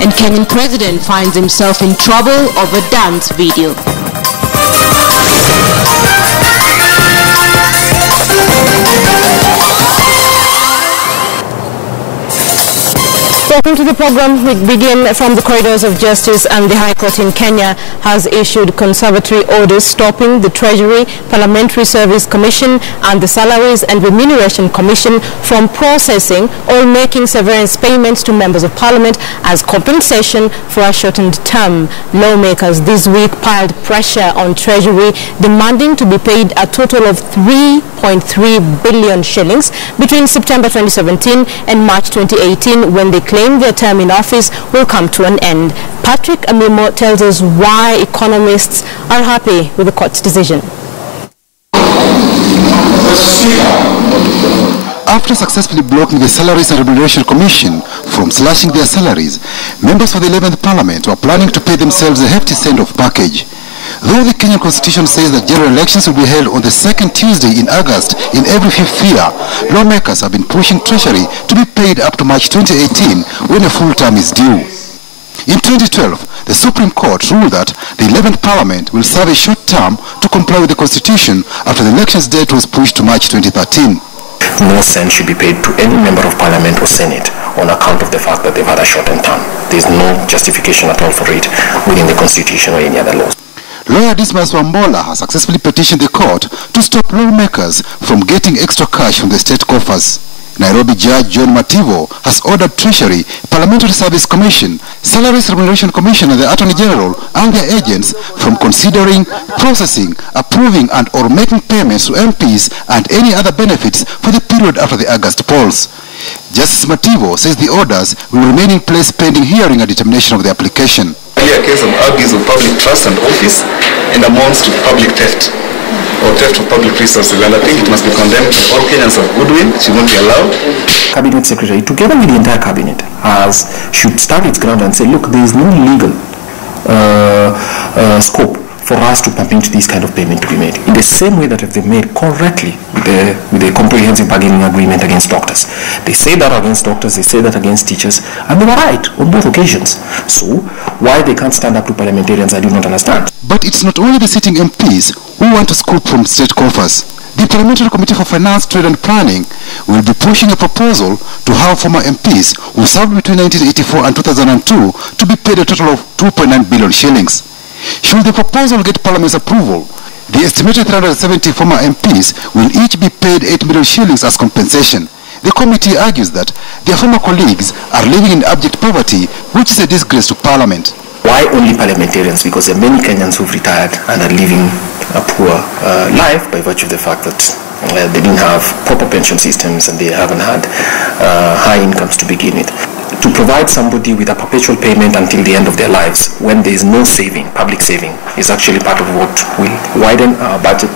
And Kenyan president finds himself in trouble over dance video. Welcome to the program. We begin from the corridors of justice, and the High Court in Kenya has issued conservatory orders stopping the Treasury, Parliamentary Service Commission and the Salaries and Remuneration Commission from processing or making severance payments to members of Parliament as compensation for a shortened term. Lawmakers this week piled pressure on Treasury, demanding to be paid a total of 3.3 billion shillings between September 2017 and March 2018, when they claim their term in office will come to an end. Patrick Amimo tells us why economists are happy with the court's decision. After successfully blocking the Salaries and Remuneration Commission from slashing their salaries, members of the 11th Parliament were planning to pay themselves a hefty send-off package. Though the Kenyan Constitution says that general elections will be held on the second Tuesday in August in every 5th year, lawmakers have been pushing Treasury to be paid up to March 2018 when a full term is due. In 2012, the Supreme Court ruled that the 11th Parliament will serve a short term to comply with the Constitution after the election's date was pushed to March 2013. No cent should be paid to any member of Parliament or Senate on account of the fact that they've had a shortened term. There is no justification at all for it within the Constitution or any other laws. Lawyer Dismas Wambola has successfully petitioned the court to stop lawmakers from getting extra cash from the state coffers. Nairobi Judge John Mativo has ordered Treasury, Parliamentary Service Commission, Salaries Remuneration Commission and the Attorney General and their agents from considering, processing, approving and or making payments to MPs and any other benefits for the period after the August polls. Justice Mativo says the orders will remain in place pending hearing and determination of the application. A case of abuse of public trust and office and amounts to public theft or theft of public resources, and I think it must be condemned. All Kenyans of goodwill should not be allowed. Cabinet Secretary, together with the entire cabinet, should stand its ground and say, look, there is no legal scope for us to permit this kind of payment to be made. In the same way that if they made correctly with the comprehensive bargaining agreement against doctors. They say that against doctors, they say that against teachers, and they were right on both occasions. So why they can't stand up to parliamentarians, I do not understand. But it's not only the sitting MPs who want to scoop from state coffers. The Parliamentary Committee for Finance, Trade and Planning will be pushing a proposal to have former MPs who served between 1984 and 2002 to be paid a total of 2.9 billion shillings. Should the proposal get Parliament's approval, the estimated 370 former MPs will each be paid 8 million shillings as compensation. The committee argues that their former colleagues are living in abject poverty, which is a disgrace to Parliament. Why only parliamentarians? Because there are many Kenyans who've retired and are living a poor life by virtue of the fact that they didn't have proper pension systems and they haven't had high incomes to begin with. To provide somebody with a perpetual payment until the end of their lives when there is no saving, public saving, is actually part of what will widen our budget